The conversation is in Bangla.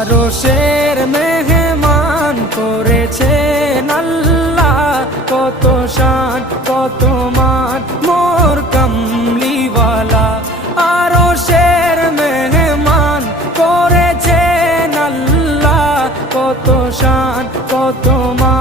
আরশের মেহমান করেছেন আল্লাহ, কত শান কত মান মোর কামলিওয়ালা। আরশের মেহমান করেছেন আল্লাহ, কত শান কত মান